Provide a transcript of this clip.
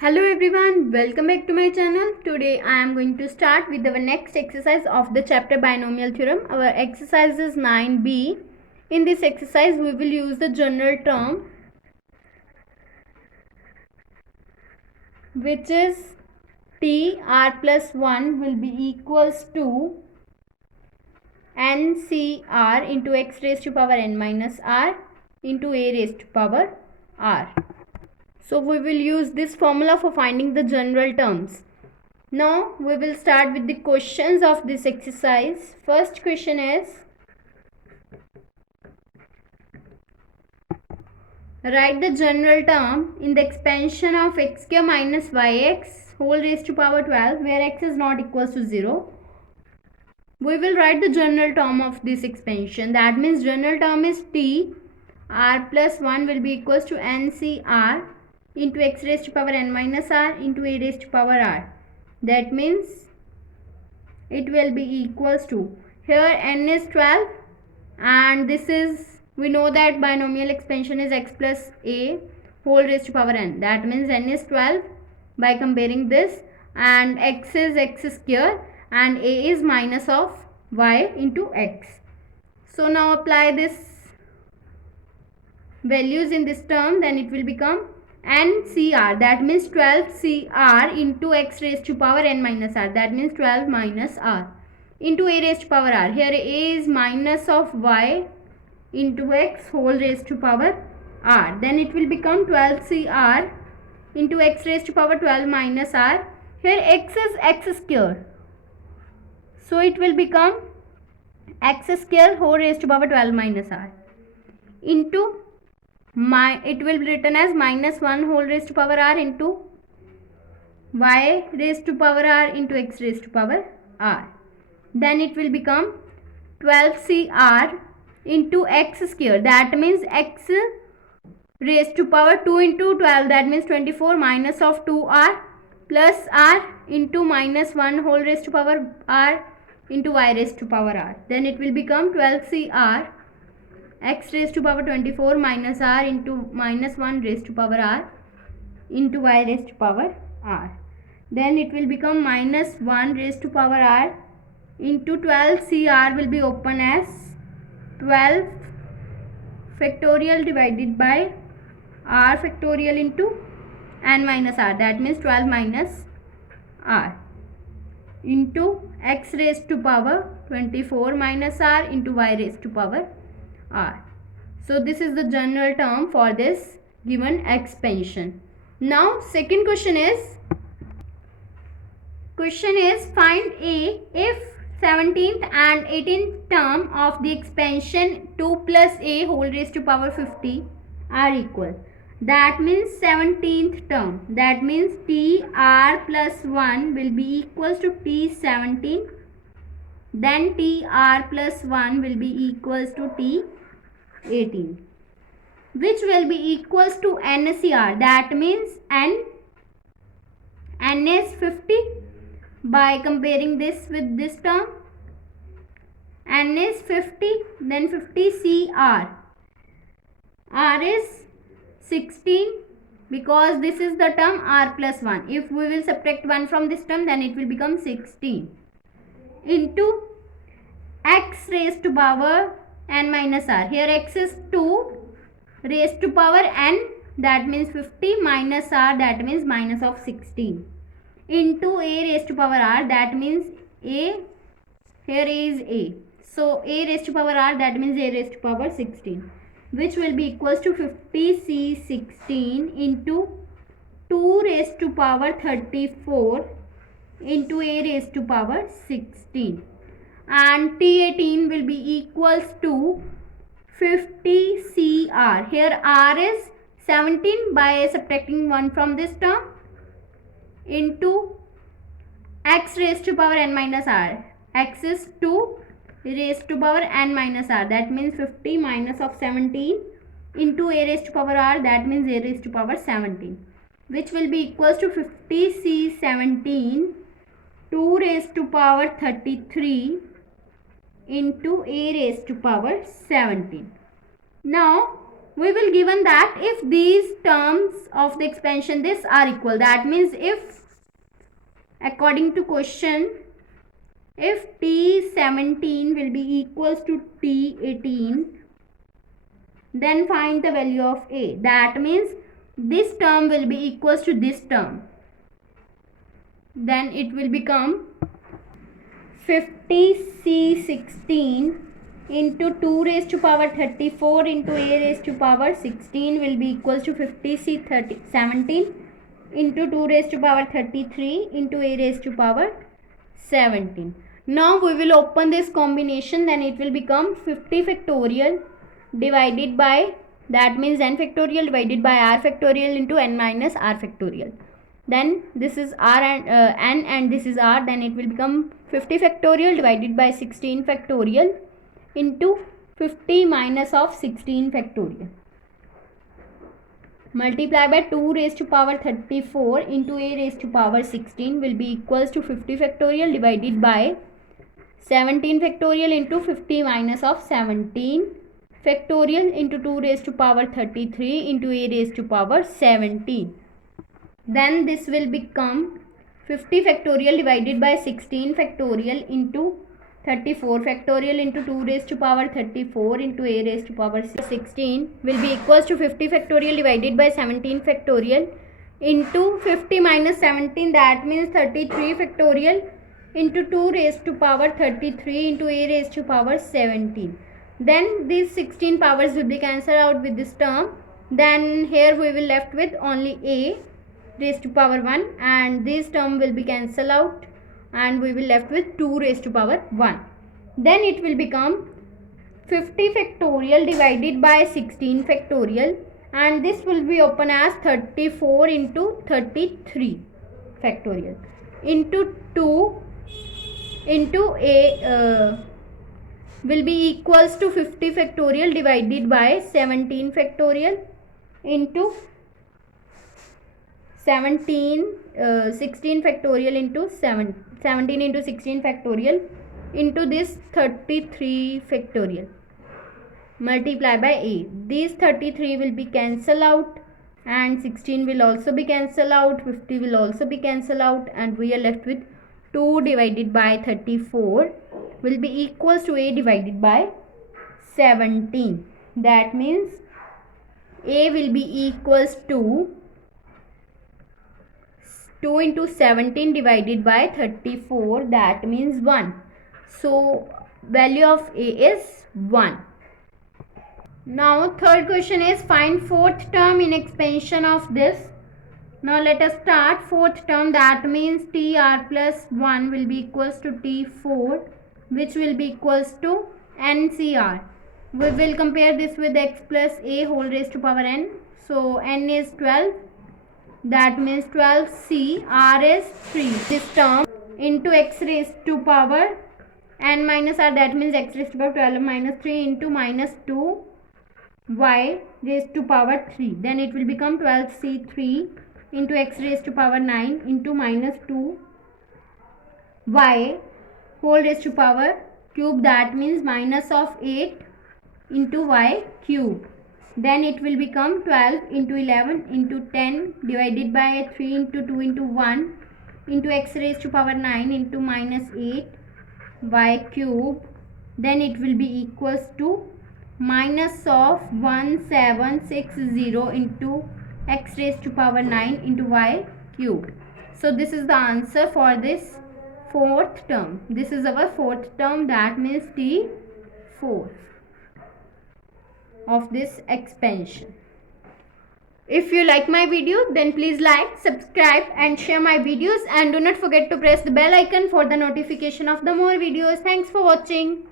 Hello everyone, welcome back to my channel. Today I am going to start with our next exercise of the chapter binomial theorem. Our exercise is 9b. In this exercise we will use the general term which is t r plus 1 will be equals to ncr into x raised to power n minus r into a raised to power r. So we will use this formula for finding the general terms. Now we will start with the questions of this exercise. First question is, write the general term in the expansion of x square minus yx whole raised to power 12 where x is not equals to 0. We will write the general term of this expansion. That means general term is t r plus 1 will be equals to ncr into x raised to power n minus r into a raised to power r. That means it will be equals to, here n is 12 and this is, we know that binomial expansion is x plus a whole raised to power n. That means n is 12 by comparing this, and x is x square and a is minus of y into x. So now apply this values in this term, then it will become ncr, that means 12cr into x raised to power n minus r, that means 12 minus r into a raised to power r. Here a is minus of y into x whole raised to power r, then it will become 12cr into x raised to power 12 minus r. Here x is x square, so it will become x square whole raised to power 12 minus r into it will be written as minus 1 whole raised to power r into y raised to power r into x raised to power r. Then it will become 12cr into x square, that means x raised to power 2 into 12, that means 24 minus of 2r plus r into minus 1 whole raised to power r into y raised to power r. Then it will become 12cr x raised to power 24 minus r into minus 1 raised to power r into y raised to power r. Then it will become minus 1 raised to power r into 12cr will be open as 12 factorial divided by r factorial into n minus r, that means 12 minus r into x raised to power 24 minus r into y raised to power r. So this is the general term for this given expansion. Now second question is find a if 17th and 18th term of the expansion 2 plus a whole raised to power 50 are equal. That means 17th term, that means t r plus 1 will be equals to t 17, then t r plus 1 will be equals to t 18, which will be equals to ncr, that means n is 50. By comparing this with this term, n is 50, then 50cr, r is 16 because this is the term r plus 1. If we will subtract 1 from this term, then it will become 16 into x raised to power n minus r. Here x is 2 raised to power n, that means 50 minus r, that means minus of 16 into a raised to power r, that means a, here is a, so a raised to power r, that means a raised to power 16, which will be equals to 50c16 into 2 raised to power 34 into a raised to power 16, and t18 will be equals to 50cr. Here r is 17 by subtracting 1 from this term into x raised to power n minus r. X is 2 raised to power n minus r, that means 50 minus of 17 into a raised to power r, that means a raised to power 17, which will be equals to 50c17 2 raised to power 33 into a raised to power 17. Now we will given that if these terms of the expansion this are equal, that means if according to question, if T17 will be equals to T18, then find the value of A. That means this term will be equals to this term. Then it will become 50C16 into 2 raised to power 34 into A raised to power 16 will be equals to 50C17 into 2 raised to power 33 into A raised to power 17. Now we will open this combination, then it will become 50 factorial divided by, that means n factorial divided by r factorial into n minus r factorial. Then this is r and n and this is r, then it will become 50 factorial divided by 16 factorial into 50 minus of 16 factorial. Multiply by 2 raised to power 34 into A raised to power 16 will be equals to 50 factorial divided by 17 factorial into 50 minus of 17 factorial into 2 raised to power 33 into A raised to power 17. Then this will become 50 factorial divided by 16 factorial into 34 factorial into 2 raised to power 34 into A raised to power 16 will be equals to 50 factorial divided by 17 factorial into 50 minus 17, that means 33 factorial into 2 raised to power 33 into A raised to power 17. Then these 16 powers will be cancelled out with this term. Then here we will left with only A raised to power 1 and this term will be cancelled out and we will left with 2 raised to power 1. Then it will become 50 factorial divided by 16 factorial and this will be open as 34 into 33 factorial into 2 into A will be equals to 50 factorial divided by 17 factorial into 16 factorial into 17 into 16 factorial into this 33 factorial. Multiply by A. These 33 will be cancelled out and 16 will also be cancelled out, 50 will also be cancelled out and we are left with 2 divided by 34 will be equals to A divided by 17. That means A will be equals to 2 into 17 divided by 34, that means 1. So value of A is 1. Now third question is find fourth term in expansion of this. Now let us start fourth term, that means TR plus 1 will be equals to T4 which will be equals to NCR. We will compare this with x plus A whole raised to power n. So n is 12, that means 12C, R is 3. This term into x raised to power n minus r, that means x raised to power 12 minus 3 into minus 2 y raised to power 3. Then it will become 12C3 into x raised to power 9 into minus 2 y whole raised to power cube, that means minus of 8 into y cube. Then it will become 12 into 11 into 10 divided by 3 into 2 into 1 into x raised to power 9 into minus 8 y cube. Then it will be equals to minus of 1760 into x raised to power 9 into y cube. So this is the answer for this fourth term. This is our fourth term, that means T4 of this expansion. If you like my video, then please like, subscribe and share my videos and do not forget to press the bell icon for the notification of the more videos. Thanks for watching.